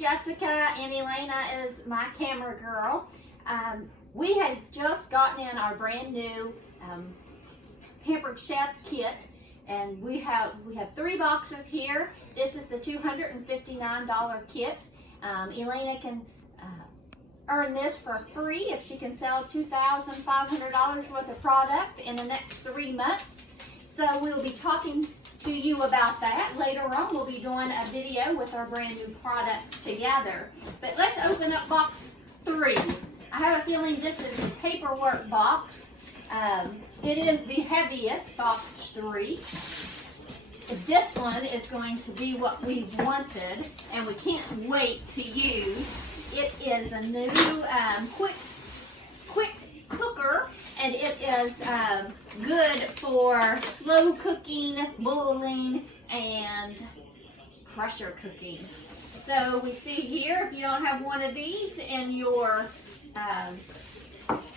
Jessica, and Elena is my camera girl. We had just gotten in our brand new Pampered Chef kit, and we have 3 boxes here. This is the $259 kit. Elena can earn this for free if she can sell $2,500 worth of product in the next 3 months. So we'll be talking to you about that. Later on, we'll be doing a video with our brand new products together. But let's open up box 3. I have a feeling this is the paperwork box. It is the heaviest, box 3. This one is going to be what we wanted, and we can't wait to use. It is a new quick cooker, and it is good for slow cooking, boiling, and pressure cooking. So we see here, if you don't have one of these in your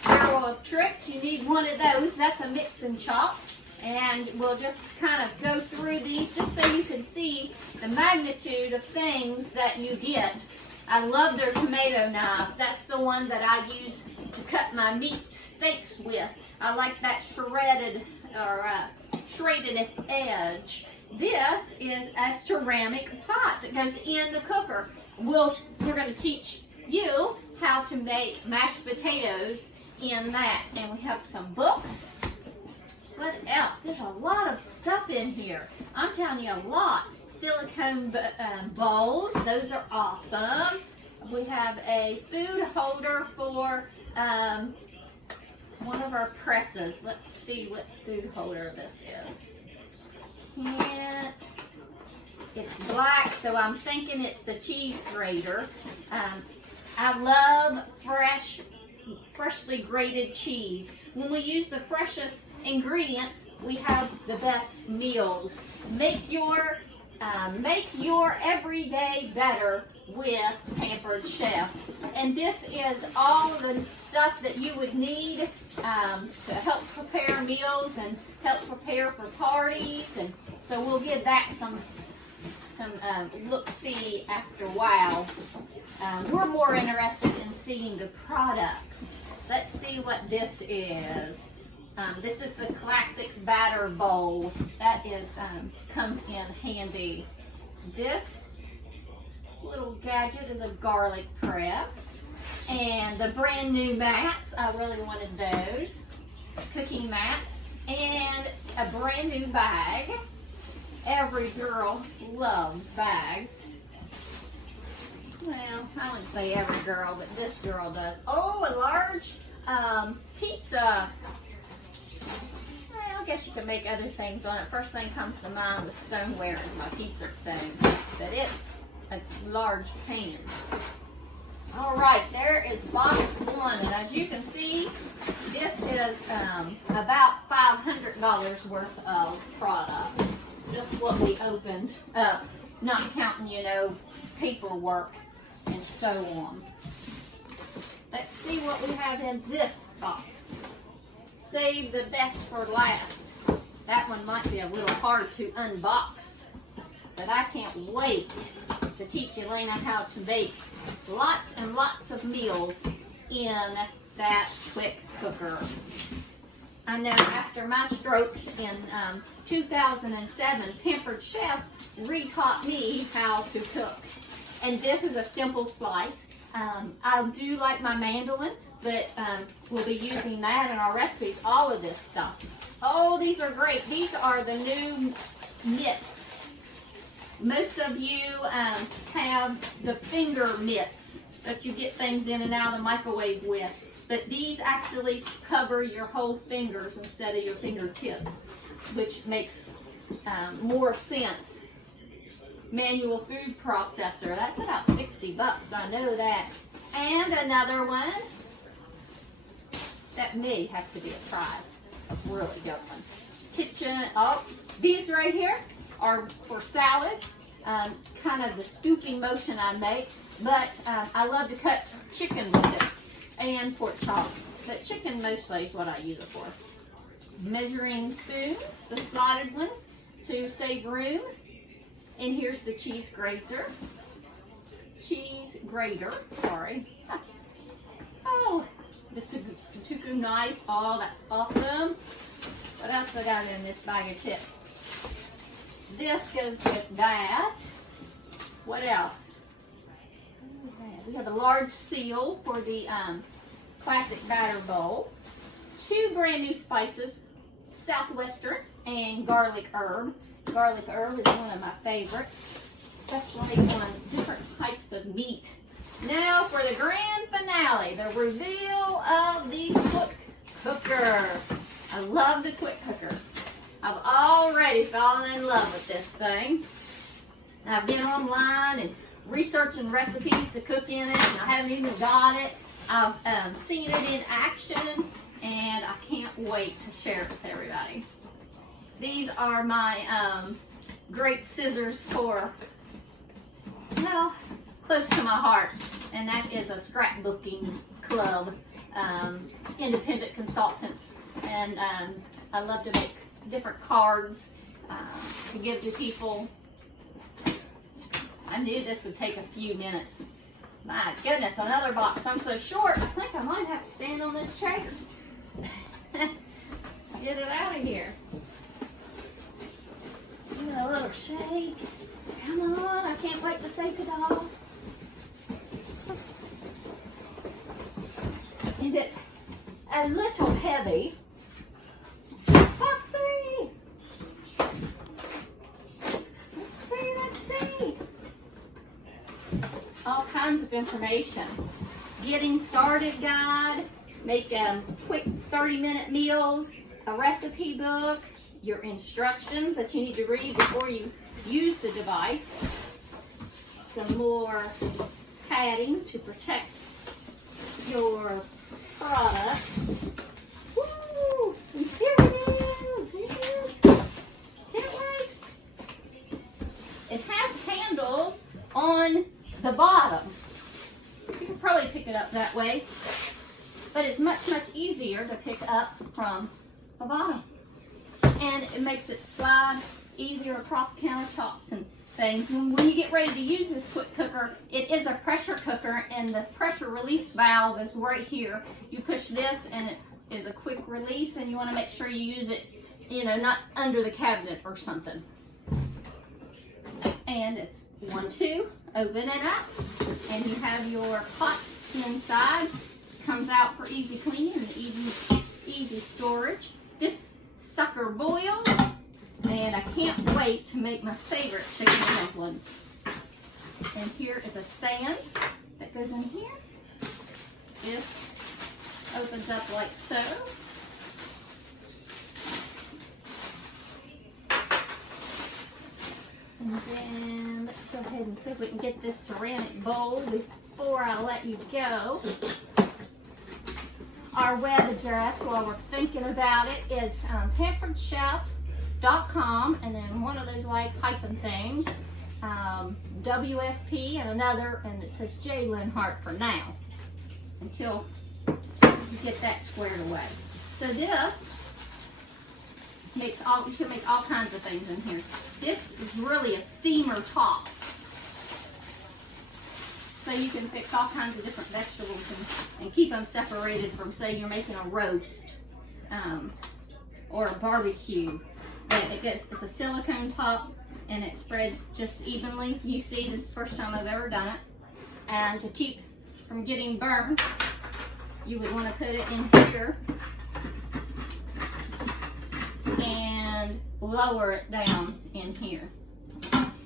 barrel of tricks, you need one of those. That's a mix and chop. And we'll just kind of go through these just so you can see the magnitude of things that you get. I love their tomato knives. That's the one that I use to cut my meat steaks with. I like that shredded edge. This is a ceramic pot that goes in the cooker. We're going to teach you how to make mashed potatoes in that. And we have some books. What else? There's a lot of stuff in here. I'm telling you, a lot. Silicone bowls. Those are awesome. We have a food holder for one of our presses. Let's see what food holder this is. It's black, so I'm thinking it's the cheese grater. I love freshly grated cheese. When we use the freshest ingredients, we have the best meals. Make your everyday better with Pampered Chef. And this is all the stuff that you would need to help prepare meals and help prepare for parties. And so we'll give that some look-see after a while. We're more interested in seeing the products. Let's see what this is. This is the classic batter bowl. That is comes in handy. This little gadget is a garlic press. And the brand new mats, I really wanted those. Cooking mats. And a brand new bag. Every girl loves bags. Well, I wouldn't say every girl, but this girl does. Oh, a large pizza. Well, I guess you can make other things on it. First thing comes to mind, the stoneware is my pizza stone. But it's a large pan. All right, there is box 1. And as you can see, this is about $500 worth of product. Just what we opened up, not counting, paperwork and so on. Let's see what we have in this box. Save the best for last. That one might be a little hard to unbox, but I can't wait to teach Elena how to make lots and lots of meals in that quick cooker. I know after my strokes in 2007, Pampered Chef re-taught me how to cook. And this is a simple slice. I do like my mandolin, but we'll be using that in our recipes, all of this stuff. Oh, these are great. These are the new mitts. Most of you have the finger mitts that you get things in and out of the microwave with. But these actually cover your whole fingers instead of your fingertips, which makes more sense. Manual food processor, that's about 60 bucks, I know that. And another one, that may have to be a prize, a really good one. These right here are for salads, kind of the scooping motion I make, but I love to cut chicken with it. And pork chops, but chicken mostly is what I use it for. Measuring spoons, the slotted ones, to save room. And here's the cheese grater. Cheese grater, sorry. Oh, the Sudoku knife, oh, that's awesome. What else we got in this bag of chips? This goes with that. What else? We have a large seal for the classic batter bowl. 2 brand new spices, Southwestern and garlic herb. Garlic herb is one of my favorites, especially on different types of meat. Now for the grand finale, the reveal of the quick cooker. I love the quick cooker. I've already fallen in love with this thing. I've been online and researching recipes to cook in it, and I haven't even got it. I've seen it in action, and I can't wait to share it with everybody. These are my great scissors for, well, close to my heart, and that is a scrapbooking club, independent consultants, and I love to make different cards to give to people. I knew this would take a few minutes. My goodness, another box. I'm so short, I think I might have to stand on this chair. Get it out of here. Give it a little shake. Come on, I can't wait to say ta-da. And it's a little heavy. Box 3. Let's see. All kinds of information. Getting started guide, make quick 30-minute meals, a recipe book, your instructions that you need to read before you use the device, some more padding to protect your product. Woo! And here it is! Can't wait! It has handles on the bottom. You can probably pick it up that way, but it's much, much easier to pick up from the bottom. And it makes it slide easier across countertops and things. And when you get ready to use this quick cooker, it is a pressure cooker, and the pressure relief valve is right here. You push this and it is a quick release, and you want to make sure you use it, you know, not under the cabinet or something. And it's 1, 2, open it up, and you have your pot inside. Comes out for easy clean and easy storage. This sucker boils, and I can't wait to make my favorite chicken dumplings. And here is a stand that goes in here. This opens up like so. And then let's go ahead and see if we can get this ceramic bowl before I let you go. Our web address, while we're thinking about it, is pamperedchef.com, and then one of those like hyphen things, WSP and another, and it says J. Linhart for now, until you get that squared away. So this makes you can make all kinds of things in here. This is really a steamer top. So you can fix all kinds of different vegetables and keep them separated from, say, you're making a roast or a barbecue. It's a silicone top, and it spreads just evenly. You see, this is the first time I've ever done it. And to keep from getting burned, you would want to put it in here and lower it down in here.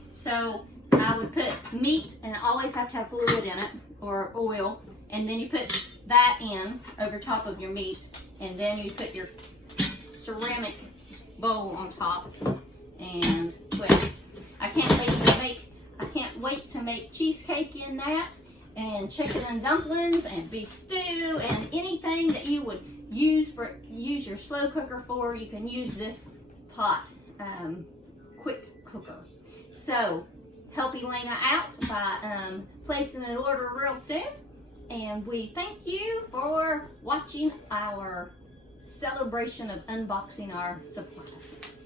So I would put meat, and I always have to have fluid in it, or oil, and then you put that in over top of your meat, and then you put your ceramic bowl on top and twist. I can't wait to make cheesecake in that, and chicken and dumplings and beef stew, and anything that you would use your slow cooker for, you can use this pot quick cooker. So help Elena out by placing an order real soon, and we thank you for watching our celebration of unboxing our supplies.